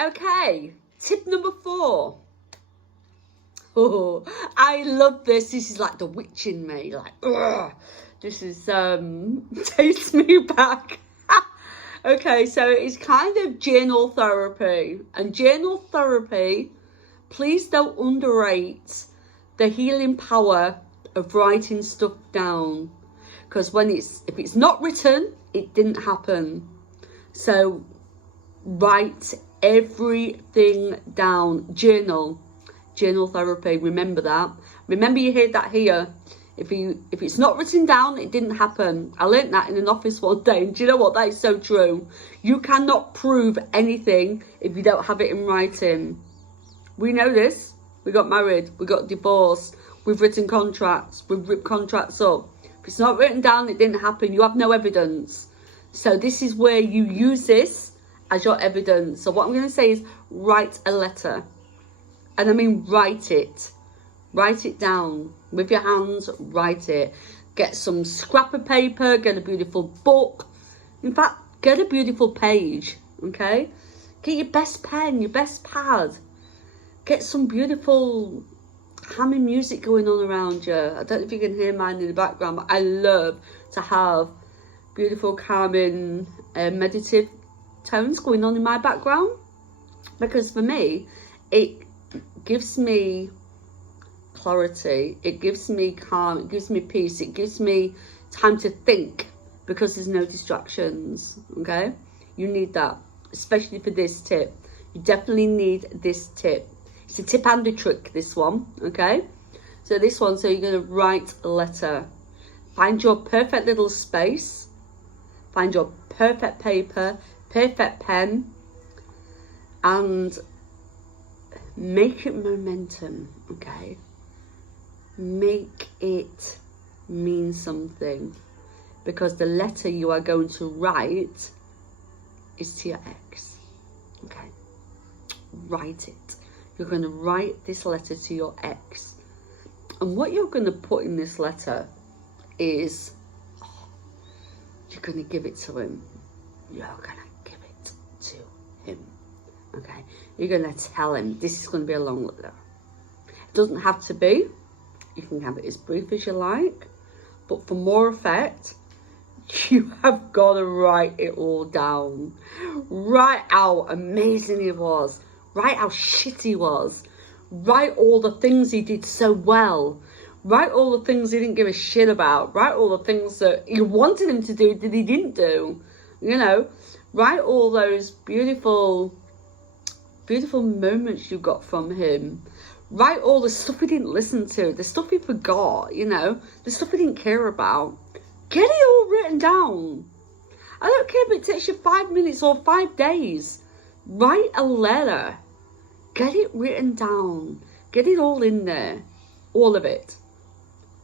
Okay, tip number 4. Oh, I love this. This is like the witch in me. Like, ugh. This is takes me back. Okay, so it's kind of journal therapy. And journal therapy, please don't underrate the healing power of writing stuff down. Because if it's not written, it didn't happen. So write everything down. Journal therapy, remember that. Remember, you heard that here. If it's not written down, it didn't happen. I learned that in an office one day, and do you know what? That is so true. You cannot prove anything if you don't have it in writing. We know this. We got married, we got divorced, we've written contracts, we've ripped contracts up. If it's not written down, it didn't happen. You have no evidence. So this is where you use this as your evidence. So what I'm going to say is write a letter. And I mean write it. Write it down with your hands, write it. Get some scrap of paper, get a beautiful book. In fact, get a beautiful page, okay? Get your best pen, your best pad. Get some beautiful humming music going on around you. I don't know if you can hear mine in the background, but I love to have beautiful, calming, meditative tones going on in my background. Because for me, it gives me clarity, it gives me calm, it gives me peace, it gives me time to think because there's no distractions, okay? You need that, especially for this tip. You definitely need this tip. It's a tip and a trick, this one, okay? So this one, so you're going to write a letter. Find your perfect little space. Find your perfect paper, perfect pen, and make it momentum, okay? Make it mean something, because the letter you are going to write is to your ex, okay? Write it. You're going to write this letter to your ex, and what you're going to put in this letter is you're going to give it to him. You're going to give it to him, okay? You're going to tell him. This is going to be a long letter. It doesn't have to be. You can have it as brief as you like, but for more effect, you have got to write it all down. Write how amazing he was. Write how shit he was. Write all the things he did so well. Write all the things he didn't give a shit about. Write all the things that you wanted him to do that he didn't do. You know, write all those beautiful, beautiful moments you got from him. Write all the stuff he didn't listen to, the stuff he forgot, you know, the stuff he didn't care about. Get it all written down. I don't care if it takes you 5 minutes or 5 days. Write a letter. Get it written down. Get it all in there. All of it.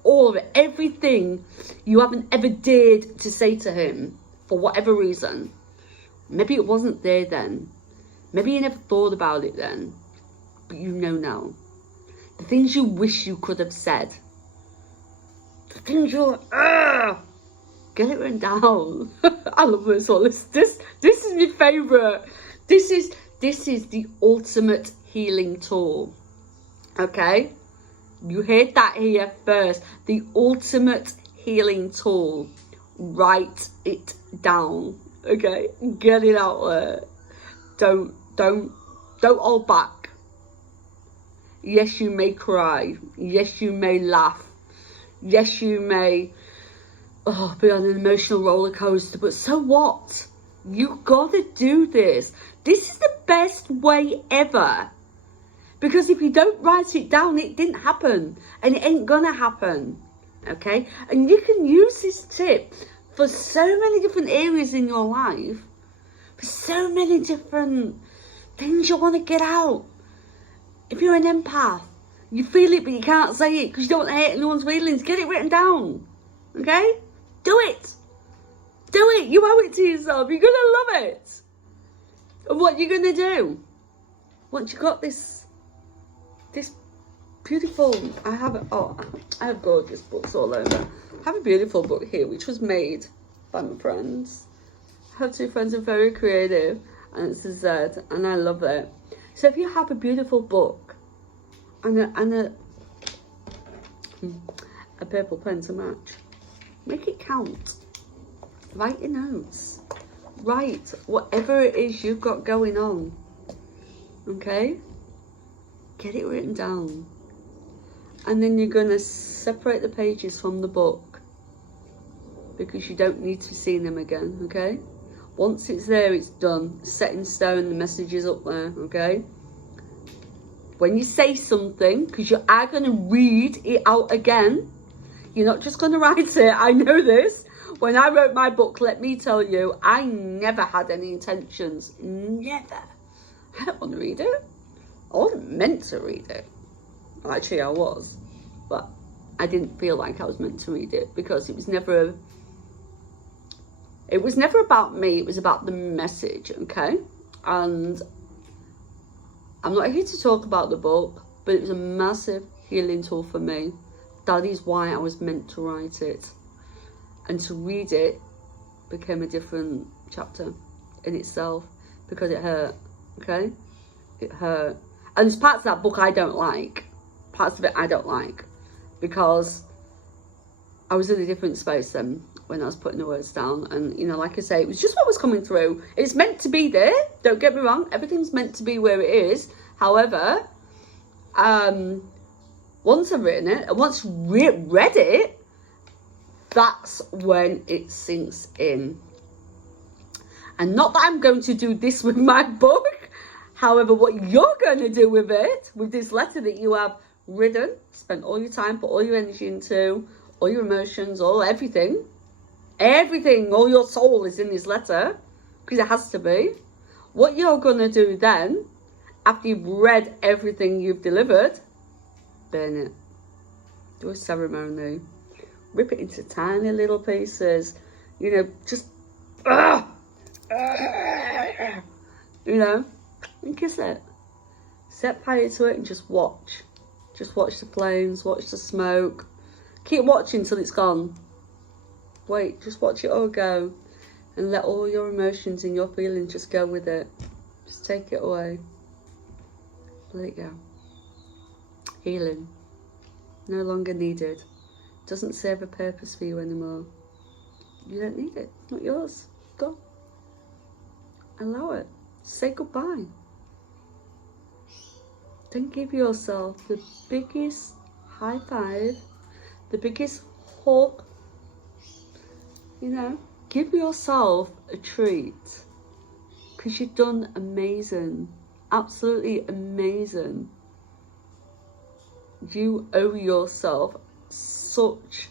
All of it. Everything you haven't ever dared to say to him for whatever reason. Maybe it wasn't there then. Maybe you never thought about it then. But you know now. The things you wish you could have said. The things you're... Get it written down. I love this one. This is my favourite. This is the ultimate healing tool. Okay? You heard that here first. The ultimate healing tool. Write it down. Okay? Get it out there. Don't hold back. Yes, you may cry. Yes, you may laugh. Yes, you may be on an emotional roller coaster. But so what? You gotta do this. This is the best way ever. Because if you don't write it down, it didn't happen. And it ain't gonna happen. Okay? And you can use this tip for so many different areas in your life. For so many different things you want to get out. If you're an empath, you feel it but you can't say it because you don't hate anyone's feelings. Get it written down. Okay? Do it. Do it. You owe it to yourself. You're going to love it. And what you're going to do, once you've got this beautiful, I have gorgeous books all over. I have a beautiful book here which was made by my friends. I have 2 friends who are very creative. and it's a Z, and I love it. So if you have a beautiful book and a purple pen to match, make it count. Write your notes. Write whatever it is you've got going on. Okay? Get it written down. And then you're going to separate the pages from the book, because you don't need to see them again, okay? Once it's there, it's done. Set in stone, the message is up there, okay? When you say something, because you are going to read it out again, you're not just going to write it. I know this. When I wrote my book, let me tell you, I never had any intentions. Never. I don't want to read it. I wasn't meant to read it. Actually, I was. But I didn't feel like I was meant to read it, because it was never about me. It was about the message, okay? And I'm not here to talk about the book, but it was a massive healing tool for me. That is why I was meant to write it. And to read it became a different chapter in itself, because it hurt, okay? It hurt. And there's parts of that book I don't like. Parts of it I don't like, because I was in a different space then when I was putting the words down. And, you know, like I say, it was just what was coming through. It's meant to be there. Don't get me wrong. Everything's meant to be where it is. However, once I've written it, and once read it, that's when it sinks in. And not that I'm going to do this with my book. However, what you're going to do with it, with this letter that you have written, spent all your time, put all your energy into, all your emotions, all everything, all your soul is in this letter, because it has to be. What you're going to do then, after you've read everything you've delivered, burn it. Do a ceremony. Rip it into tiny little pieces. You know, just, you know, and kiss it. Set fire to it and just watch. Just watch the flames, watch the smoke. Keep watching till it's gone. Wait, just watch it all go. And let all your emotions and your feelings just go with it. Just take it away. Let it go. Healing. No longer needed. Doesn't serve a purpose for you anymore. You don't need it. It's not yours. Go. Allow it. Say goodbye. Then give yourself the biggest high five, the biggest hug. You know, give yourself a treat, because you've done amazing. Absolutely amazing. You owe yourself such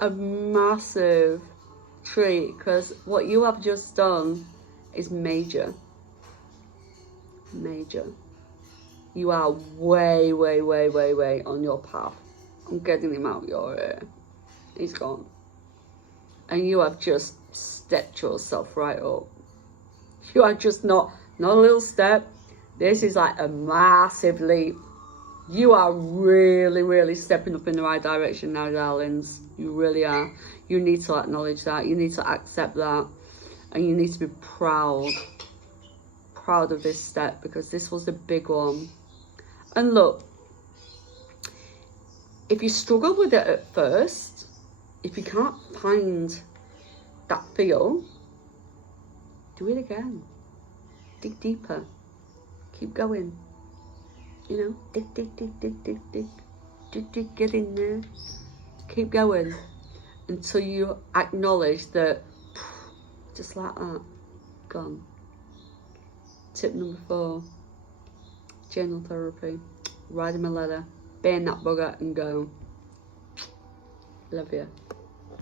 a massive treat, because what you have just done is major. Major. You are way, way, way, way, way on your path. I'm getting him out your ear. He's gone. And you have just stepped yourself right up. You are just not a little step. This is like a massive leap. You are really, really stepping up in the right direction now, darlings. You really are. You need to acknowledge that. You need to accept that. And you need to be proud of this step, because this was a big one. And look, if you struggle with it at first, if you can't find that feel, do it again. Dig deeper. Keep going. You know, dig, get in there. Keep going until you acknowledge that, just like that, gone. Tip number 4, journal therapy. Write him a letter, burn that bugger and go. Love you.